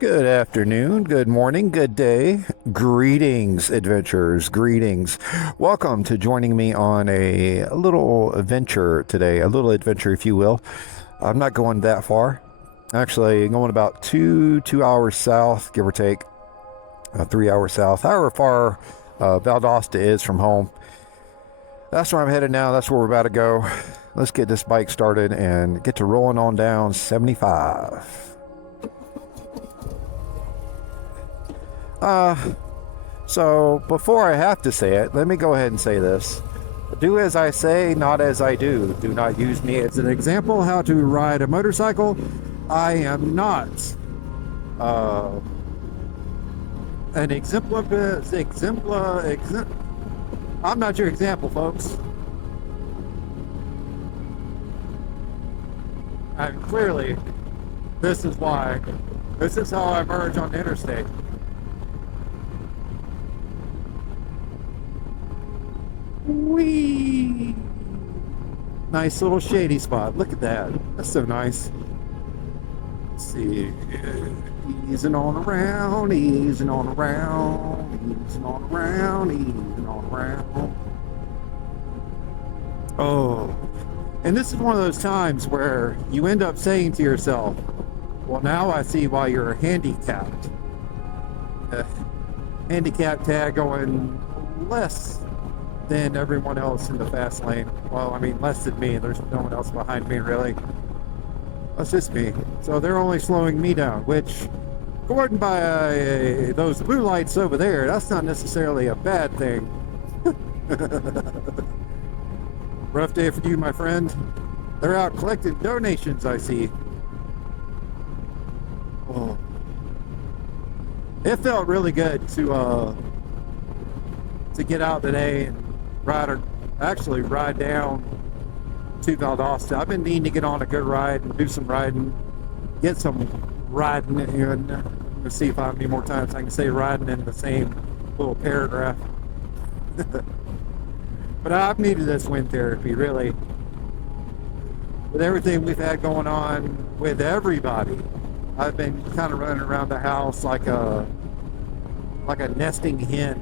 Good afternoon, good morning, good day. Greetings, adventurers, greetings. Welcome to joining me on a little adventure today, a little adventure, if you will. I'm not going that far. Actually, going about two hours south, give or take, 3 hours south, however far Valdosta is from home. That's where I'm headed now. That's where we're about to go. Let's get this bike started and get to rolling on down 75. So before I have to say it, let me go ahead and say this. Do as I say, not as I do. Do not use me as an example how to ride a motorcycle. I am not an I'm not your example, folks. And clearly, this is why. This is how I merge on the interstate. Whee! Nice little shady spot. Look at that. That's so nice. Let's see. Easing on around, easing on around, easing on around, easing on around. Oh. And this is one of those times where you end up saying to yourself, well, now I see why you're handicapped. Handicap tag going less than everyone else in the fast lane. Well, I mean, less than me. There's no one else behind me, really. That's just me. So they're only slowing me down, which, according by those blue lights over there, that's not necessarily a bad thing. Rough day for you, my friend. They're out collecting donations, I see. Oh. It felt really good to get out today and ride down to Valdosta. I've been needing to get on a good ride and do some riding, get some riding, and let's see if I have any more times I can say riding in the same little paragraph. But I've needed this wind therapy, really. With everything we've had going on with everybody, I've been kind of running around the house like a nesting hen.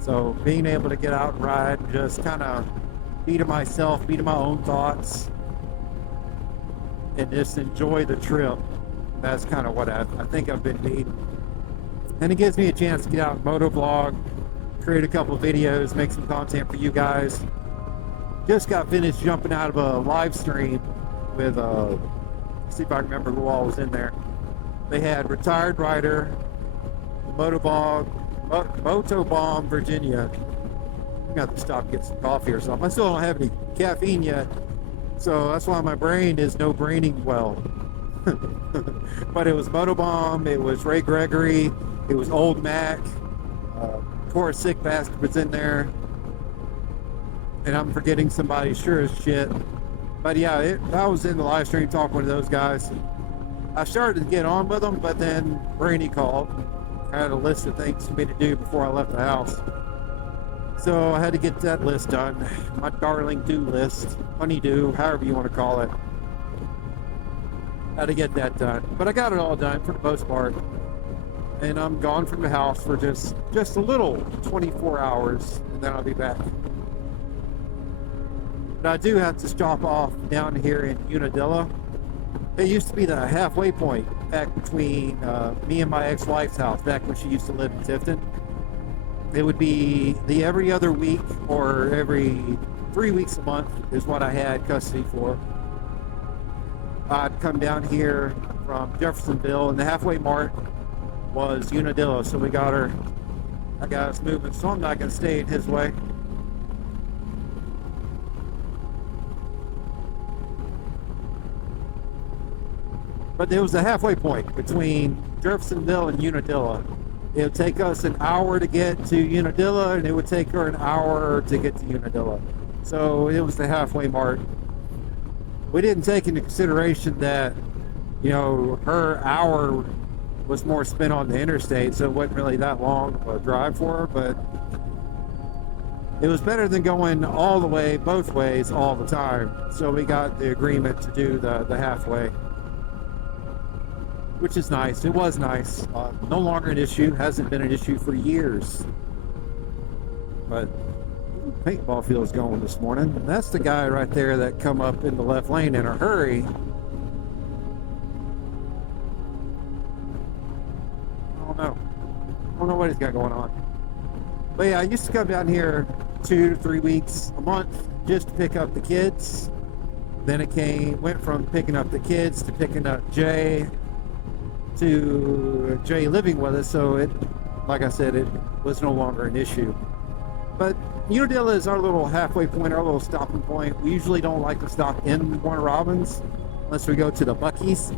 So being able to get out and ride and just kind of be to myself, be to my own thoughts, and just enjoy the trip. That's kind of what I think I've been needing. And it gives me a chance to get out and motovlog, create a couple of videos, make some content for you guys. Just got finished jumping out of a live stream with, see if I remember who all was in there. They had retired rider, Motobomb, Virginia. I'm gonna have to stop and get some coffee or something. I still don't have any caffeine yet, so that's why my brain is no braining well. But it was Motobomb, it was Ray Gregory, it was Old Mac, Poor Sick Bastard was in there, and I'm forgetting somebody sure as shit. But yeah, I was in the live stream talking with those guys. I started to get on with them, but then Brainy called. I had a list of things for me to do before I left the house. So I had to get that list done. My darling do list, honeydew, however you want to call it. Had to get that done. But I got it all done for the most part. And I'm gone from the house for just a little 24 hours, and then I'll be back. But I do have to stop off down here in Unadilla. It used to be the halfway point back between me and my ex-wife's house, back when she used to live in Tifton. It would be the every other week or every 3 weeks a month is what I had custody for. I'd come down here from Jeffersonville, and the halfway mark was Unadilla, so I got us moving, so I'm not going to stay in his way. But there was a halfway point between Jeffersonville and Unadilla. It would take us an hour to get to Unadilla, and it would take her an hour to get to Unadilla. So it was the halfway mark. We didn't take into consideration that, you know, her hour was more spent on the interstate, so it wasn't really that long of a drive for her, but it was better than going all the way, both ways, all the time. So we got the agreement to do the halfway. which is nice. It was nice. No longer an issue. Hasn't been an issue for years. But paintball field's going this morning. That's the guy right there that come up in the left lane in a hurry. I don't know. I don't know what he's got going on. But yeah, I used to come down here 2 to 3 weeks a month just to pick up the kids. Then it went from picking up the kids to picking up Jay to Jay living with us. So it, like I said, it was no longer an issue. But Unadilla is our little halfway point, our little stopping point. We usually don't like to stop in Warner Robins unless we go to the Buc-ee's.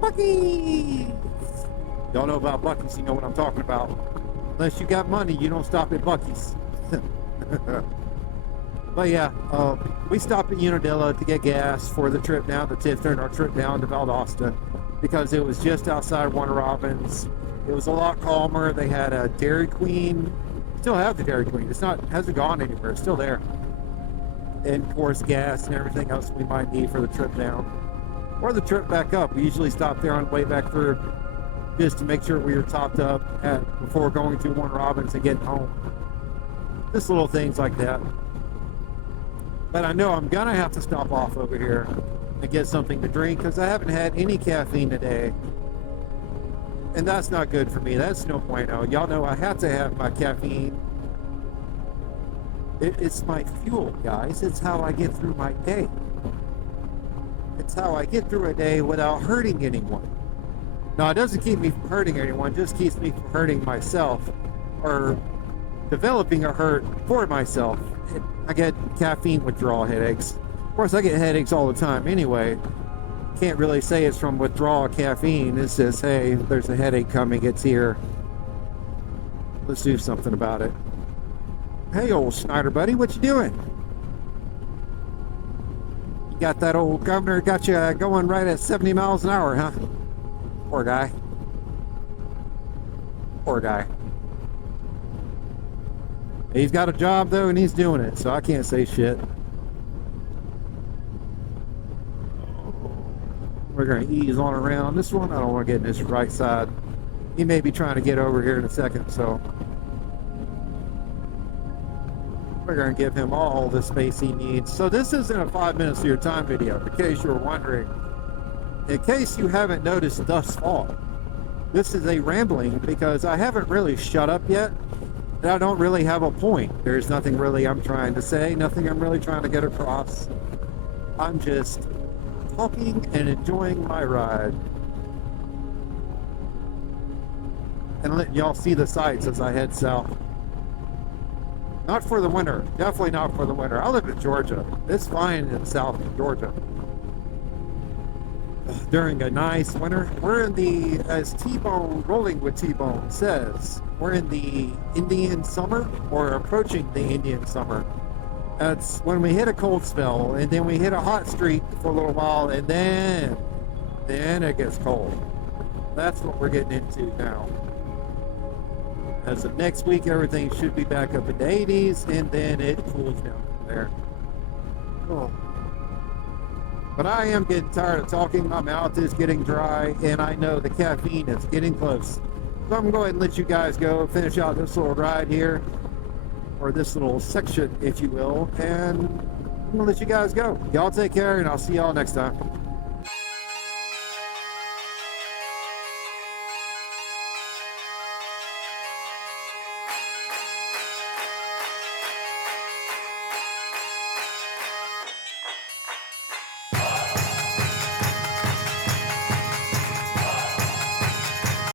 Buc-ee's! Y'all know about Buc-ee's, you know what I'm talking about. Unless you got money, you don't stop at Buc-ee's. But yeah, we stopped at Unadilla to get gas for the trip down to Tifton, our trip down to Valdosta, because it was just outside Warner Robins. It was a lot calmer. They had a Dairy Queen. Still have the Dairy Queen. Hasn't gone anywhere. It's still there. And of course, gas and everything else we might need for the trip down or the trip back up. We usually stop there on the way back through just to make sure we were topped up before going to Warner Robins and getting home. Just little things like that. But I know I'm gonna have to stop off over here and get something to drink because I haven't had any caffeine today. And that's not good for me. That's no bueno. Y'all know I have to have my caffeine. It's my fuel, guys. It's how I get through my day. It's how I get through a day without hurting anyone. Now, it doesn't keep me from hurting anyone. It just keeps me from hurting myself or developing a hurt for myself. I get caffeine withdrawal headaches. Of course, I get headaches all the time anyway. Can't really say it's from withdrawal of caffeine. It's just, hey, there's a headache coming. It's here. Let's do something about it. Hey, old Schneider buddy, what you doing? You got that old governor got you going right at 70 miles an hour, huh? Poor guy. Poor guy. He's got a job though, and he's doing it, so I can't say shit. We're going to ease on around this one. I don't want to get in this right side. He may be trying to get over here in a second, so we're going to give him all the space he needs. So this isn't a 5 minutes of your time video, in case you were wondering. In case you haven't noticed thus far, this is a rambling because I haven't really shut up yet, and I don't really have a point. There's nothing really I'm trying to say, nothing I'm really trying to get across. I'm just talking and enjoying my ride and letting y'all see the sights as I head south. Not for the winter, definitely not for the winter. I live in Georgia. It's fine in South Georgia during a nice winter. We're in the, as T-Bone, Rolling with T-Bone says, we're in the Indian summer or approaching the Indian summer. That's when we hit a cold spell, and then we hit a hot streak for a little while, and then it gets cold. That's what we're getting into now. As of next week, everything should be back up in the 80s, and then it cools down from there. Oh. But I am getting tired of talking. My mouth is getting dry, and I know the caffeine is getting close. So I'm going to go ahead and let you guys go, finish out this little ride here. Or this little section, if you will, and I'm gonna let you guys go. Y'all take care, and I'll see y'all next time.